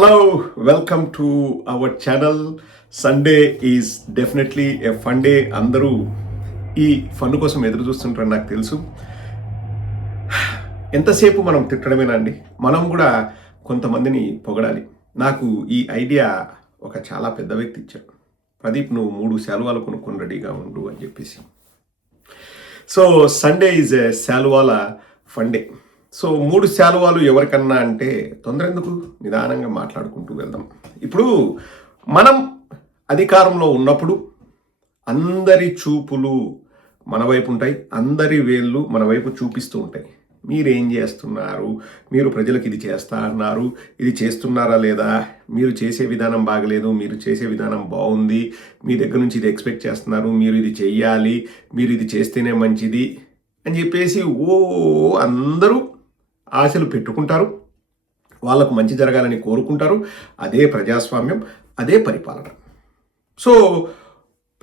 Hello, welcome to our channel. Sunday is definitely a fun day. అందరూ ఈ fun కోసం ఎదురు చూస్తుంటారని నాకు తెలుసు. ఎంతసేపు మనం తిట్టడమేనా అండి? మనం కూడా కొంతమందిని పొగడాలి. నాకు ఈ ఐడియా ఒక చాలా పెద్ద వ్యక్తి ఇచ్చాడు. ప్రదీప్, నువ్వు 3 శాలువాలు కొనుక్కొని రెడీగా ఉండు అని చెప్పేసి. సో సండే ఈజ్ ఏ శాలువాల ఫన్ డే. సో 3 శాలువాలు ఎవరికన్నా అంటే తొందర ఎందుకు, నిదానంగా మాట్లాడుకుంటూ వెళ్దాం. ఇప్పుడు మనం అధికారంలో ఉన్నప్పుడు అందరి చూపులు మన వైపు ఉంటాయి, అందరి వేళ్ళు మన వైపు చూపిస్తూ ఉంటాయి. మీరేం చేస్తున్నారు, మీరు ప్రజలకు ఇది చేస్తా అన్నారు, ఇది చేస్తున్నారా లేదా, మీరు చేసే విధానం బాగలేదు, మీరు చేసే విధానం బాగుంది, మీ దగ్గర నుంచి ఇది ఎక్స్పెక్ట్ చేస్తున్నారు, మీరు ఇది చెయ్యాలి, మీరు ఇది చేస్తేనే మంచిది అని చెప్పేసి అందరూ ఆశలు పెట్టుకుంటారు, వాళ్ళకు మంచి జరగాలని కోరుకుంటారు. అదే ప్రజాస్వామ్యం, అదే పరిపాలన. సో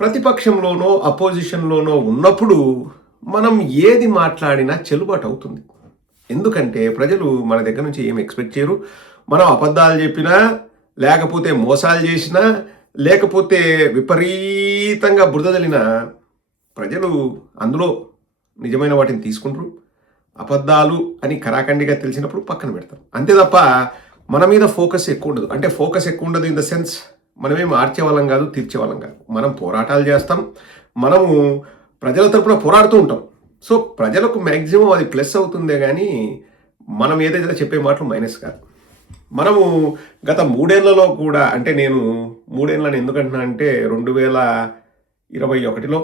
ప్రతిపక్షంలోనో అపోజిషన్లోనో ఉన్నప్పుడు మనం ఏది మాట్లాడినా చెల్లుబాటు అవుతుంది. ఎందుకంటే ప్రజలు మన దగ్గర నుంచి ఏం ఎక్స్పెక్ట్ చేయరు. మనం అబద్ధాలు చెప్పినా, లేకపోతే మోసాలు చేసినా, లేకపోతే విపరీతంగా బురద జల్లినా ప్రజలు అందులో నిజమైన వాటిని తీసుకుంటారు. అబద్ధాలు అని కరాఖండిగా తెలిసినప్పుడు పక్కన పెడతారు. అంతే తప్ప మన మీద ఫోకస్ ఎక్కువ ఉండదు. అంటే ఫోకస్ ఎక్కువ ఉండదు ఇన్ ద సెన్స్ మనమేం మార్చేవాళ్ళం కాదు, తీర్చేవాళ్ళం కాదు. మనం పోరాటాలు చేస్తాం, మనము ప్రజల తరపున పోరాడుతూ ఉంటాం. సో ప్రజలకు మ్యాక్సిమం అది ప్లస్ అవుతుందే కానీ మనం ఏదైతే చెప్పే మాటలు మైనస్ కాదు. మనము గత 3 ఏళ్లలో కూడా, అంటే నేను 3 ఏళ్ళని ఎందుకంటున్నా అంటే 2021లో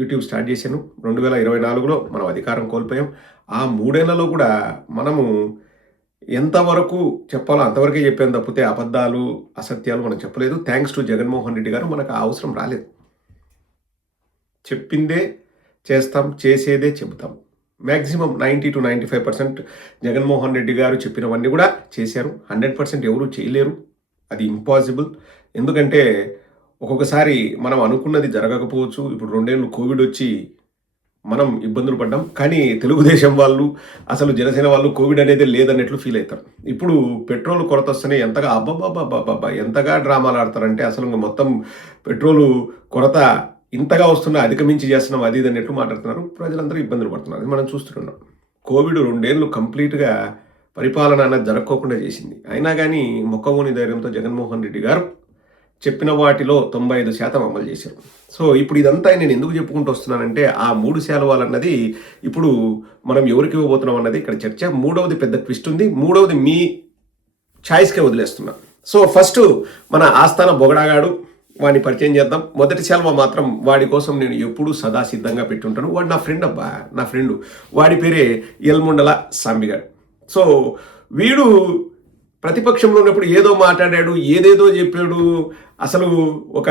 యూట్యూబ్ స్టార్ట్ చేశాను, 2024లో మనం అధికారం కోల్పోయాం. ఆ 3 ఏళ్లలో కూడా మనము ఎంతవరకు చెప్పాలో అంతవరకే చెప్పాను తప్పితే అబద్ధాలు, అసత్యాలు మనం చెప్పలేదు. థ్యాంక్స్ టు జగన్మోహన్ రెడ్డి గారు మనకు ఆ అవసరం రాలేదు. చెప్పిందే చేస్తాం, చేసేదే చెబుతాం. మ్యాక్సిమం 90 to 95% జగన్మోహన్ రెడ్డి గారు చెప్పినవన్నీ కూడా చేశారు. 100% ఎవరూ చేయలేరు, అది ఇంపాసిబుల్. ఎందుకంటే ఒక్కొక్కసారి మనం అనుకున్నది జరగకపోవచ్చు. ఇప్పుడు 2 ఏళ్ళు కోవిడ్ వచ్చి మనం ఇబ్బందులు పడ్డాం, కానీ తెలుగుదేశం వాళ్ళు, అసలు జనసేన వాళ్ళు కోవిడ్ అనేది లేదన్నట్లు ఫీల్ అవుతారు. ఇప్పుడు పెట్రోల్ కొరత వస్తేనే ఎంతగా అబ్బబ్బబ్బబ్బబ్బా ఎంతగా డ్రామాలు ఆడతారంటే అసలు మొత్తం పెట్రోలు కొరత ఇంతగా వస్తున్నా అధిగమించి చేస్తున్నాం అది ఇది అన్నట్లు మాట్లాడుతున్నారు. ప్రజలందరూ ఇబ్బందులు పడుతున్నారు, అది మనం చూస్తున్నాం. కోవిడ్ 2 ఏళ్ళు కంప్లీట్గా పరిపాలన అన్నది జరగకోకుండా చేసింది. అయినా కానీ మొక్కవోని ధైర్యంతో జగన్మోహన్ రెడ్డి గారు చెప్పిన వాటిలో 95% అమలు చేశారు. సో ఇప్పుడు ఇదంతా నేను ఎందుకు చెప్పుకుంటూ వస్తున్నానంటే ఆ 3 శాలువాలు అన్నది ఇప్పుడు మనం ఎవరికి ఇవ్వబోతున్నాం అన్నది ఇక్కడ చర్చ. 3వది పెద్ద ట్విస్ట్ ఉంది, 3వది మీ ఛాయిస్కే వదిలేస్తున్నా. సో ఫస్ట్ మన ఆస్థాన బొగడాగాడు, వాడిని పరిచయం చేద్దాం. మొదటి శాలువా మాత్రం వాడి కోసం నేను ఎప్పుడూ సదా సిద్ధంగా పెట్టుంటాను. వాడు నా ఫ్రెండ్ అబ్బా, నా ఫ్రెండు. వాడి పేరే ఎల్ముండల సాంబిగాడు. సో వీడు ప్రతిపక్షంలో ఉన్నప్పుడు ఏదో మాట్లాడాడు, ఏదేదో చెప్పాడు. అసలు ఒక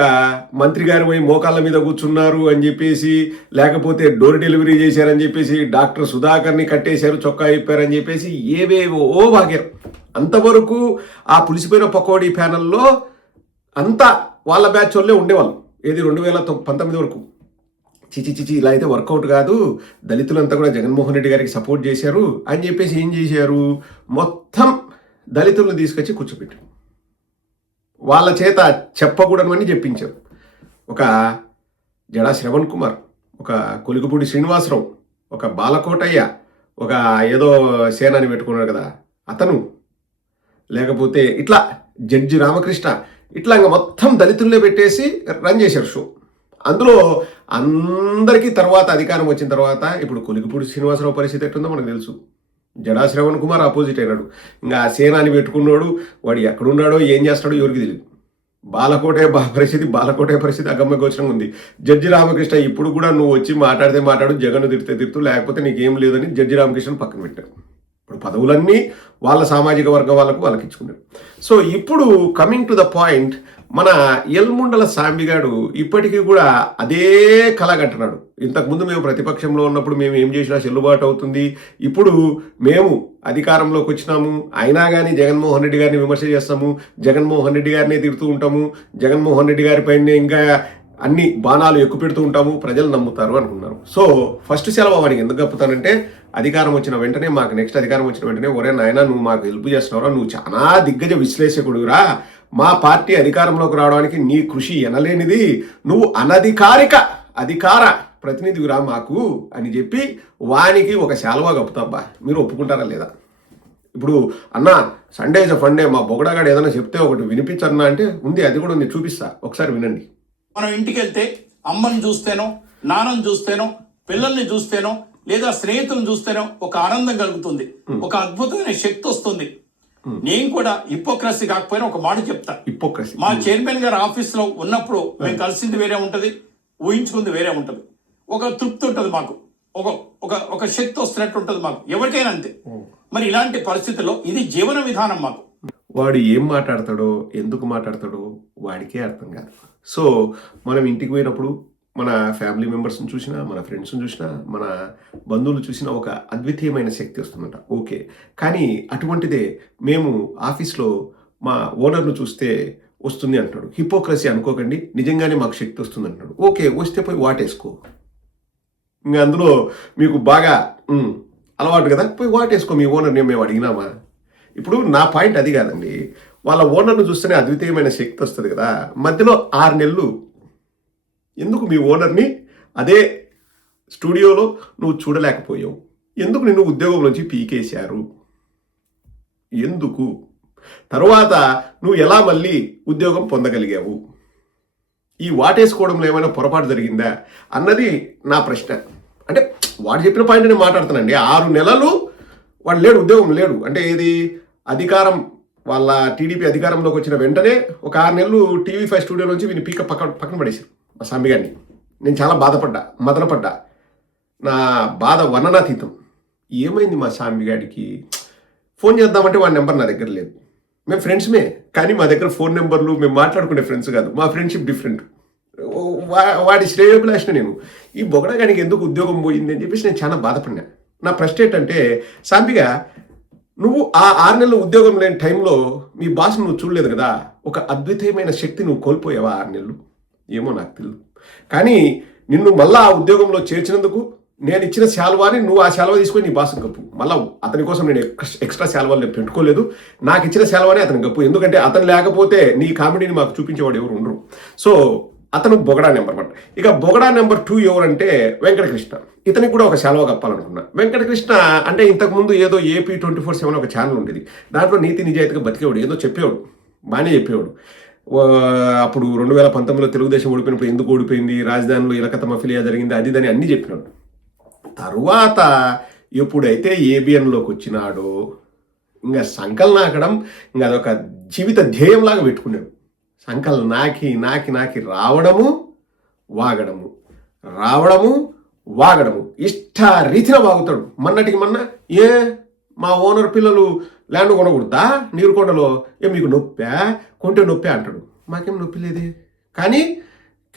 మంత్రి గారు పోయి మోకాళ్ళ మీద కూర్చున్నారు అని చెప్పేసి, లేకపోతే డోర్ డెలివరీ చేశారని చెప్పేసి, డాక్టర్ సుధాకర్ని కట్టేశారు, చొక్కా ఇప్పారని చెప్పేసి ఏవేవో వాగారు. అంతవరకు ఆ పులిసిపోయిన పకోడీ ప్యానల్లో అంతా వాళ్ళ బ్యాచ్ వాళ్ళే ఉండేవాళ్ళు. ఏది 2019 వరకు. చిచి ఇలా అయితే వర్కౌట్ కాదు, దళితులంతా కూడా జగన్మోహన్ రెడ్డి గారికి సపోర్ట్ చేశారు అని చెప్పేసి ఏం చేశారు, మొత్తం దళితులను తీసుకొచ్చి కూర్చోబెట్టారు. వాళ్ళ చేత చెప్పకూడదని చెప్పించారు. ఒక జడా శ్రవణ్ కుమార్, ఒక కొలికపూడి శ్రీనివాసరావు, ఒక బాలకోటయ్య, ఒక ఏదో సేనాని పెట్టుకున్నాడు కదా అతను, లేకపోతే ఇట్లా జడ్జి రామకృష్ణ, ఇట్లా ఇంకా మొత్తం దళితుల్నే పెట్టేసి రన్ చేశారు షో. అందులో అందరికీ తర్వాత అధికారం వచ్చిన తర్వాత ఇప్పుడు కొలికపూడి శ్రీనివాసరావు పరిస్థితి ఎట్టుందో మనకు తెలుసు. జడా శ్రవణ్ కుమార్ ఆపోజిట్ అయినాడు. ఇంకా సేనాని పెట్టుకున్నాడు, వాడు ఎక్కడున్నాడో ఏం చేస్తాడో ఎవరికి తెలియదు. బాలకోటే పరిస్థితి అగమ్య గోచరంగా ఉంది. జడ్జి రామకృష్ణ ఇప్పుడు కూడా నువ్వు వచ్చి మాట్లాడితే మాట్లాడు, జగన్ తిడుతూ లేకపోతే నీకేం లేదని జడ్జి రామకృష్ణ పక్కన పెట్టారు. ఇప్పుడు పదవులన్నీ వాళ్ళ సామాజిక వర్గం వాళ్ళకి ఇచ్చుకున్నారు. సో ఇప్పుడు కమింగ్ టు ద పాయింట్, మన ఎల్ముండల సాంబిగాడు ఇప్పటికీ కూడా అదే కలగంటున్నాడు. ఇంతకుముందు మేము ప్రతిపక్షంలో ఉన్నప్పుడు మేము ఏం చేసినా చెల్లుబాటు అవుతుంది, ఇప్పుడు మేము అధికారంలోకి వచ్చినాము అయినా కానీ జగన్మోహన్ రెడ్డి గారిని విమర్శ చేస్తాము, జగన్మోహన్ రెడ్డి గారినే తిడుతూ ఉంటాము, జగన్మోహన్ రెడ్డి గారి పైన ఇంకా అన్ని బాణాలు ఎక్కువ పెడుతూ ఉంటాము, ప్రజలు నమ్ముతారు అనుకున్నారు. సో ఫస్ట్ సెలవు వాడికి ఎందుకు కప్పుతానంటే, అధికారం వచ్చిన వెంటనే మాకు నెక్స్ట్ అధికారం వచ్చిన వెంటనే ఒరే నాయన నువ్వు మాకు హెల్ప్ చేస్తున్నావురా, నువ్వు చాలా దిగ్గజ విశ్లేషకుడురా, మా పార్టీ అధికారంలోకి రావడానికి నీ కృషి ఎనలేనిది, నువ్వు అధికార ప్రతినిధివిరా మాకు అని చెప్పి వానికి ఒక శాలువా కప్పుతాబ్బా. మీరు ఒప్పుకుంటారా లేదా? ఇప్పుడు అన్న సండే ఫండే మా బొగడగాడు ఏదైనా చెప్తే ఒకటి వినిపించన్నా అంటే ఉంది, అది కూడా ఉంది, చూపిస్తా, ఒకసారి వినండి. మనం ఇంటికి వెళ్తే అమ్మని చూస్తేనో, నాన్నని చూస్తేనో, పిల్లల్ని చూస్తేనో, లేదా స్నేహితులను చూస్తేనో ఒక ఆనందం కలుగుతుంది, ఒక అద్భుతమైన శక్తి వస్తుంది. నేను కూడా హిపోక్రసీ కాకపోయినా ఒక మాట చెప్తా. హిపోక్రసీ మా చైర్మన్ గారి ఆఫీస్ లో ఉన్నప్పుడు మేము కలిసింది వేరే ఉంటది, ఊహించుకుంది వేరే ఉంటది. ఒక తృప్తి ఉంటది మాకు, ఒక ఒక ఒక శక్తి వస్తున్నట్టు ఉంటది మాకు, ఎవరికైనా అంతే. మరి ఇలాంటి పరిస్థితుల్లో ఇది జీవన విధానం మాకు. వాడు ఏం మాట్లాడతాడో, ఎందుకు మాట్లాడతాడో వాడికే అర్థం కాదు. సో మనం ఇంటికి పోయినప్పుడు మన ఫ్యామిలీ మెంబర్స్ని చూసినా, మన ఫ్రెండ్స్ని చూసినా, మన బంధువులు చూసినా ఒక అద్వితీయమైన శక్తి వస్తుందంట. ఓకే, కానీ అటువంటిదే మేము ఆఫీస్లో మా ఓనర్ను చూస్తే వస్తుంది అంటాడు. హిపోక్రసీ అనుకోకండి, నిజంగానే మాకు శక్తి వస్తుంది అంటాడు. ఓకే, వస్తే పోయి వాటేసుకో. ఇంకా అందులో మీకు బాగా అలవాటు కదా, పోయి వాటేసుకో. మీ ఓనర్ని మేము అడిగినామా? ఇప్పుడు నా పాయింట్ అది కాదండి, వాళ్ళ ఓనర్ను చూస్తేనే అద్వితీయమైన శక్తి వస్తుంది కదా. మధ్యలో 6 నెలలు ఎందుకు మీ ఓనర్ని అదే స్టూడియోలో నువ్వు చూడలేకపోయావు? ఎందుకు నిన్ను ఉద్యోగం నుంచి పీకేశారు? ఎందుకు? తరువాత నువ్వు ఎలా మళ్ళీ ఉద్యోగం పొందగలిగావు? ఈ వాటేసుకోవడంలో ఏమైనా పొరపాటు జరిగిందా అన్నది నా ప్రశ్న. అంటే వాడు చెప్పిన పాయింట్ నేను మాట్లాడుతానండి. 6 నెలలు వాడు లేడు, ఉద్యోగం లేడు అంటే ఇది అధికారం, వాళ్ళ టీడీపీ అధికారంలోకి వచ్చిన వెంటనే ఒక 6 నెలలు TV5 స్టూడియో నుంచి వీని పక్కన పడేశారు మా సాంబి గారిని. నేను చాలా మదనపడ్డా. నా బాధ వర్ణనాతీతం. ఏమైంది మా సాంబి గారికి? ఫోన్ చేద్దామంటే వాడి నెంబర్ నా దగ్గర లేదు. మేము ఫ్రెండ్స్మే, కానీ మా దగ్గర ఫోన్ నెంబర్లు మేము మాట్లాడుకునే ఫ్రెండ్స్ కాదు, మా ఫ్రెండ్షిప్ డిఫరెంట్. వాడి శ్రేయోభిలాషణ నేను. ఈ బొగడగానికి ఎందుకు ఉద్యోగం పోయింది అని చెప్పేసి నేను చాలా బాధపడినా. నా ప్రశ్న ఏంటంటే, సాంబిగా నువ్వు ఆ 6 నెలలు ఉద్యోగం లేని టైంలో మీ బాస్ నువ్వు చూడలేదు కదా, ఒక అద్వితీయమైన శక్తి నువ్వు కోల్పోయావా 6 నెలలు? ఏమో నాకు తెలియదు. కానీ నిన్ను మళ్ళా ఆ ఉద్యోగంలో చేర్చినందుకు నేను ఇచ్చిన శాలువాని నువ్వు ఆ శాలువా తీసుకొని నీ బాస్ గప్పు. మళ్ళీ అతని కోసం నేను ఎక్స్ట్రా శాలువాలు నేను పెట్టుకోలేదు, నాకు ఇచ్చిన శాలువానే అతని గప్పు. ఎందుకంటే అతను లేకపోతే నీ కామెడీని మాకు చూపించేవాడు ఎవరు ఉండరు. సో అతను బొగడా నెంబర్ 1. ఇక బొగడా నెంబర్ 2 ఎవరంటే వెంకటకృష్ణ. ఇతనికి కూడా ఒక శాలువా కప్పాలనుకున్నా. వెంకటకృష్ణ అంటే ఇంతకుముందు ఏదో AP 24/7 ఒక ఛానల్ ఉండేది, దాంట్లో నీతి నిజాయితీగా బతికేవాడు, ఏదో చెప్పేవాడు, బాగానే చెప్పేవాడు. అప్పుడు 2019లో తెలుగుదేశం ఓడిపోయినప్పుడు ఎందుకు ఓడిపోయింది, రాజధానిలో ఇలకత మఫిలియా జరిగింది, అది దాన్ని అన్నీ చెప్పినాడు. తరువాత ఎప్పుడైతే ABNలోకి వచ్చినాడో ఇంకా సంకల్ నాకడం ఇంకా అదొక జీవిత ధ్యేయంలాగా పెట్టుకున్నాడు. సంకల్ నాకి రావడము వాగడము ఇష్ట రీతిలో వాగుతాడు. మొన్నటికి మొన్న మా ఓనర్ పిల్లలు ల్యాండ్ కొనకూడదా నీరుకొండలో, మీకు నొప్పా, కొంటే నొప్పే అంటాడు. మాకేం నొప్పి లేదే. కానీ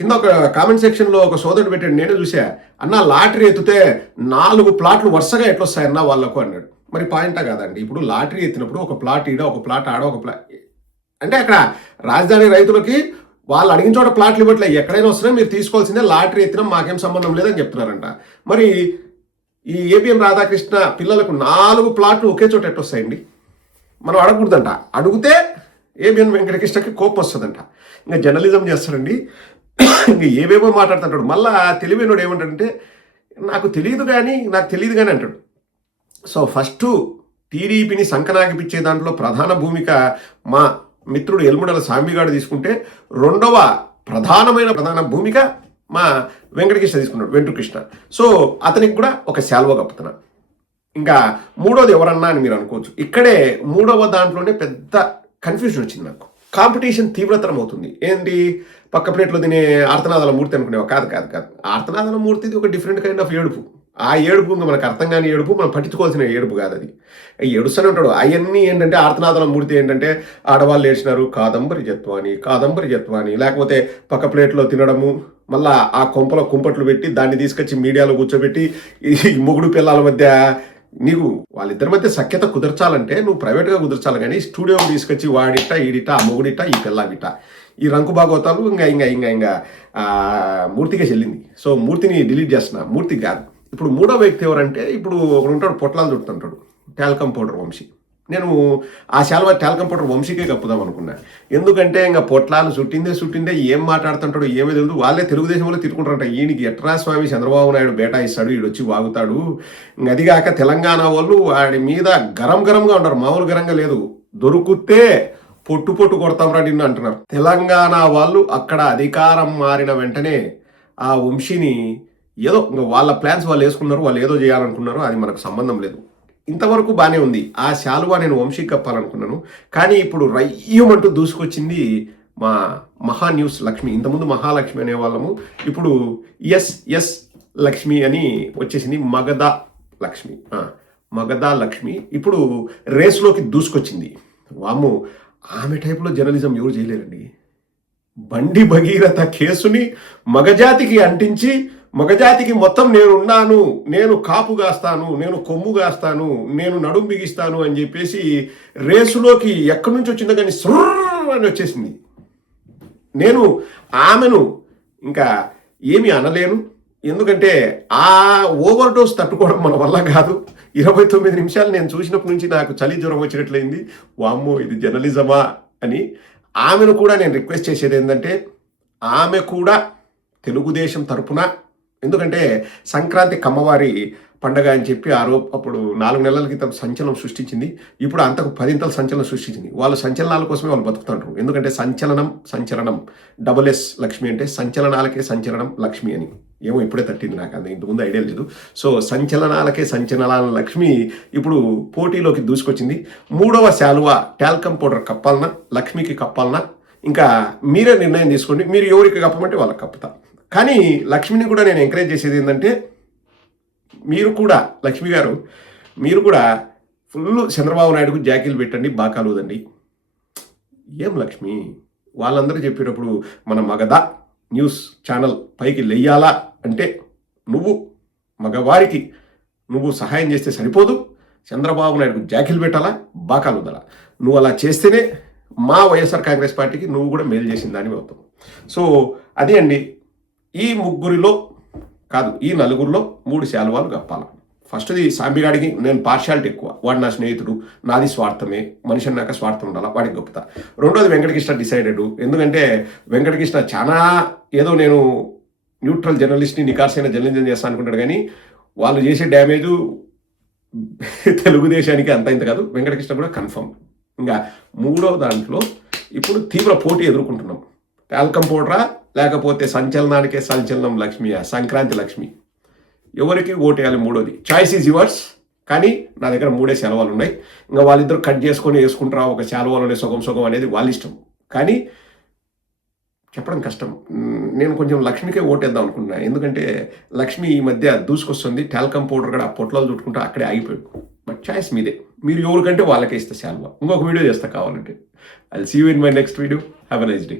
కింద ఒక కామెంట్ సెక్షన్లో ఒక సోదరుడు పెట్టాడు, నేనే చూసా, అన్న లాటరీ ఎత్తితే 4 ప్లాట్లు వరుసగా ఎట్లొస్తాయన్నా వాళ్ళకు అన్నాడు. మరి పాయింటా కాదండి? ఇప్పుడు లాటరీ ఎత్తినప్పుడు ఒక ప్లాట్ ఈడ, ఒక ప్లాట్ ఆడ, ఒక ప్లాట్ అంటే అక్కడ రాజధాని రైతులకి వాళ్ళు అడిగిన చోట ప్లాట్లు ఇవ్వట్లే, ఎక్కడైనా వస్తున్నా మీరు తీసుకోవాల్సిందే, లాటరీ ఎత్తినా మాకేం సంబంధం లేదని చెప్తున్నారంట. మరి ఈ ABN రాధాకృష్ణ పిల్లలకు 4 ప్లాట్లు ఒకే చోట ఎట్టొస్తాయండి? మనం అడగకూడదంట. అడిగితే ABN వెంకటకృష్ణకి కోపం వస్తుందంట. ఇంకా జర్నలిజం చేస్తాడండి, ఇంకా ఏవేవో మాట్లాడుతుంటాడు. మళ్ళా తెలివైనడు ఏమంటాడంటే నాకు తెలియదు కానీ అంటాడు. సో ఫస్ట్ టీడీపీని సంకనాగిపించే దాంట్లో ప్రధాన భూమిక మా మిత్రుడు ఎల్ముడల సాంబిగాడు తీసుకుంటే, రెండవ ప్రధాన భూమిక మా వెంకటకృష్ణ తీసుకున్నాడు, వెంకటకృష్ణ. సో అతనికి కూడా ఒక శాలువా కప్పుతున్నా. ఇంకా మూడోది ఎవరన్నా అని మీరు అనుకోవచ్చు. ఇక్కడే 3వ దాంట్లోనే పెద్ద కన్ఫ్యూజన్ వచ్చింది నాకు. కాంపిటీషన్ తీవ్రతరం అవుతుంది. ఏంటి, పక్క ప్లేట్లో తినే ఆర్తనాదాల మూర్తి అనుకునేవా? కాదు. ఆర్తనాదాల మూర్తిది ఒక డిఫరెంట్ కైండ్ ఆఫ్ ఏడుపు. ఆ ఏడుపు ఇంకా మనకు అర్థం కాని ఏడుపు, మనం పట్టించుకోవాల్సిన ఏడుపు కాదు అది. ఏడుస్తూనే ఉంటాడు. అవన్నీ ఏంటంటే ఆర్తనాదాల మూర్తి ఏంటంటే ఆడవాళ్ళు ఏడ్చినారు, కాదంబరి జత్వాని, లేకపోతే పక్క ప్లేట్లో తినడము, మళ్ళా ఆ కొంపలో కుంపట్లు పెట్టి దాన్ని తీసుకొచ్చి మీడియాలో కూర్చోబెట్టి ఈ మొగుడు పిల్లల మధ్య నీకు వాళ్ళిద్దరి మధ్య సఖ్యత కుదర్చాలంటే నువ్వు ప్రైవేట్గా కుదర్చాలి, కానీ స్టూడియోకి తీసుకొచ్చి వాడిట ఈడిట, ఆ మొగుడిట, ఈ పిల్లగిట, ఈ రంకు భాగవతాలు ఇంకా మూర్తికే చెల్లింది. సో మూర్తిని డిలీట్ చేస్తున్నా, మూర్తి కాదు. ఇప్పుడు మూడో వ్యక్తి ఎవరంటే, ఇప్పుడు ఒకడు ఉంటాడు పొట్లాలు చుడుతుంటాడు, టాల్కమ్ పౌడర్ వంశీ. నేను ఆ శాలువా టాల్కమ్ పౌడర్ వంశీకే కప్పుదాం అనుకున్నా. ఎందుకంటే ఇంకా పొట్లాలు చుట్టిందే ఏం మాట్లాడుతుంటాడు ఏమీ తెలియదు. వాళ్ళే తెలుగుదేశంలో తిట్టుకుంటారంట, ఈయనకి ఎట్రా స్వామి చంద్రబాబు నాయుడు బేటా ఇస్తాడు, ఈడు వచ్చి వాగుతాడు. అదిగాక తెలంగాణ వాళ్ళు వాడి మీద గరంగా ఉన్నారు, మామూలు గరంగా లేదు. దొరుకుతే పొట్టు కొడతాంరా నిన్ను అంటున్నారు. తెలంగాణ వాళ్ళు అక్కడ అధికారం మారిన వెంటనే ఆ వంశీని ఏదో ఇంకా వాళ్ళ ప్లాన్స్ వాళ్ళు వేసుకున్నారు, వాళ్ళు ఏదో చేయాలనుకున్నారు, అది మనకు సంబంధం లేదు. ఇంతవరకు బాగానే ఉంది. ఆ శాలువా నేను వంశీకి కప్పాలనుకున్నాను, కానీ ఇప్పుడు రయ్యమంటూ దూసుకొచ్చింది మా మహా న్యూస్ లక్ష్మి. ఇంతకుముందు మహాలక్ష్మి అనేవాళ్ళము, ఇప్పుడు ఎస్ లక్ష్మి అని వచ్చేసింది. మగధ లక్ష్మి ఇప్పుడు రేసులోకి దూసుకొచ్చింది. వాము, ఆమె టైప్లో జర్నలిజం ఎవరు చేయలేరండి. బండి భగీరథ కేసుని మగజాతికి అంటించి, మగజాతికి మొత్తం నేనున్నాను, నేను కాపు కాస్తాను, నేను కొమ్ము కాస్తాను, నేను నడుం బిగిస్తాను అని చెప్పేసి రేసులోకి ఎక్కడి నుంచి వచ్చిందో కానీ సుర్ర్ అని వచ్చేసింది. నేను ఆమెను ఇంకా ఏమీ అనలేను, ఎందుకంటే ఆ ఓవర్ డోస్ తట్టుకోవడం మన వల్ల కాదు. 29 నిమిషాలు నేను చూసినప్పటి నుంచి నాకు చలి జ్వరం వచ్చినట్లయింది. వామ్మో, ఇది జర్నలిజమా అని. ఆమెను కూడా నేను రిక్వెస్ట్ చేసేది ఏంటంటే, ఆమె కూడా తెలుగుదేశం తరపున, ఎందుకంటే సంక్రాంతి కమ్మవారి పండగ అని చెప్పి అప్పుడు 4 నెలల క్రితం సంచలనం సృష్టించింది. ఇప్పుడు అంతకు 10 సంచలనం సృష్టించింది. వాళ్ళు సంచలనాల కోసమే వాళ్ళు బతుకుతుంటారు. ఎందుకంటే సంచలనం డబుల్ లక్ష్మి అంటే సంచలనాలకే సంచలనం లక్ష్మి అని. ఏమో ఇప్పుడే తట్టింది, నాకు అంత ఇంతకుముందు ఐడియా లేదు. సో సంచలనాలకే సంచలనాల లక్ష్మి ఇప్పుడు పోటీలోకి దూసుకొచ్చింది. 3వ శాలువా టాల్కమ్ పౌడర్ కప్పాలన్నా, లక్ష్మికి కప్పాలన్నా, ఇంకా మీరే నిర్ణయం తీసుకోండి. మీరు ఎవరికి కప్పమంటే వాళ్ళకి కప్పుతా. కానీ లక్ష్మిని కూడా నేను ఎంకరేజ్ చేసేది ఏంటంటే, మీరు కూడా లక్ష్మి గారు, మీరు కూడా ఫుల్ చంద్రబాబు నాయుడుకు జాకీలు పెట్టండి, బాకాలు వదండి. ఏం లక్ష్మి, వాళ్ళందరూ చెప్పేటప్పుడు మన మగధ న్యూస్ ఛానల్ పైకి లేయాలా అంటే నువ్వు మగవారికి నువ్వు సహాయం చేస్తే సరిపోదు, చంద్రబాబు నాయుడుకు జాకీలు పెట్టాలా, బాకాలు వదలా. నువ్వు అలా చేస్తేనే మా వైఎస్ఆర్ కాంగ్రెస్ పార్టీకి నువ్వు కూడా మేలు చేసిన దానివి అవుతావు. సో అదే అండి, ఈ ముగ్గురిలో కాదు, ఈ నలుగురిలో 3 శాలువాలు కప్పాల. ఫస్ట్ది సాంబిగాడికి నేను పార్షాలిటీ ఎక్కువ, వాడు నా స్నేహితుడు, నాది స్వార్థమే, మనిషి అన్నాక స్వార్థం ఉండాలా, వాడికి గొప్పత. రెండోది వెంకటకృష్ణ డిసైడెడ్. ఎందుకంటే వెంకటకృష్ణ చాలా ఏదో నేను న్యూట్రల్ జర్నలిస్ట్ని, నికార్సైన జర్నలిజం చేస్తాను అనుకుంటాడు, కానీ వాళ్ళు చేసే డ్యామేజు తెలుగుదేశానికి అంత ఇంత కాదు. వెంకటకృష్ణ కూడా కన్ఫర్మ్. ఇంకా 3వ దాంట్లో ఇప్పుడు తీవ్ర పోటీ ఎదుర్కొంటున్నాం. టాల్కమ్ పౌడరా లేకపోతే సంచలనానికే సంచలనం లక్ష్మియా, సంక్రాంతి లక్ష్మి, ఎవరికి ఓటేయాలి? 3వది చాయిస్ ఈజ్ యువర్స్. కానీ నా దగ్గర 3 శాలువాలు ఉన్నాయి. ఇంకా వాళ్ళిద్దరు కట్ చేసుకొని వేసుకుంటారా, ఒక శాలువాలోనే సగం అనేది వాళ్ళ ఇష్టం. కానీ చెప్పడం కష్టం. నేను కొంచెం లక్ష్మికే ఓటేద్దాం అనుకున్నా, ఎందుకంటే లక్ష్మి ఈ మధ్య దూసుకొస్తుంది. టాల్కమ్ పౌడర్ కూడా పొట్లాలు చుట్టుకుంటా అక్కడే ఆగిపోయాడు. బట్ చాయిస్ మీదే, మీరు ఎవరికంటే వాళ్ళకే ఇస్తే శాలువా. ఇంకొక వీడియో చేస్తా కావాలంటే. I will see you in my next video. Have a nice day.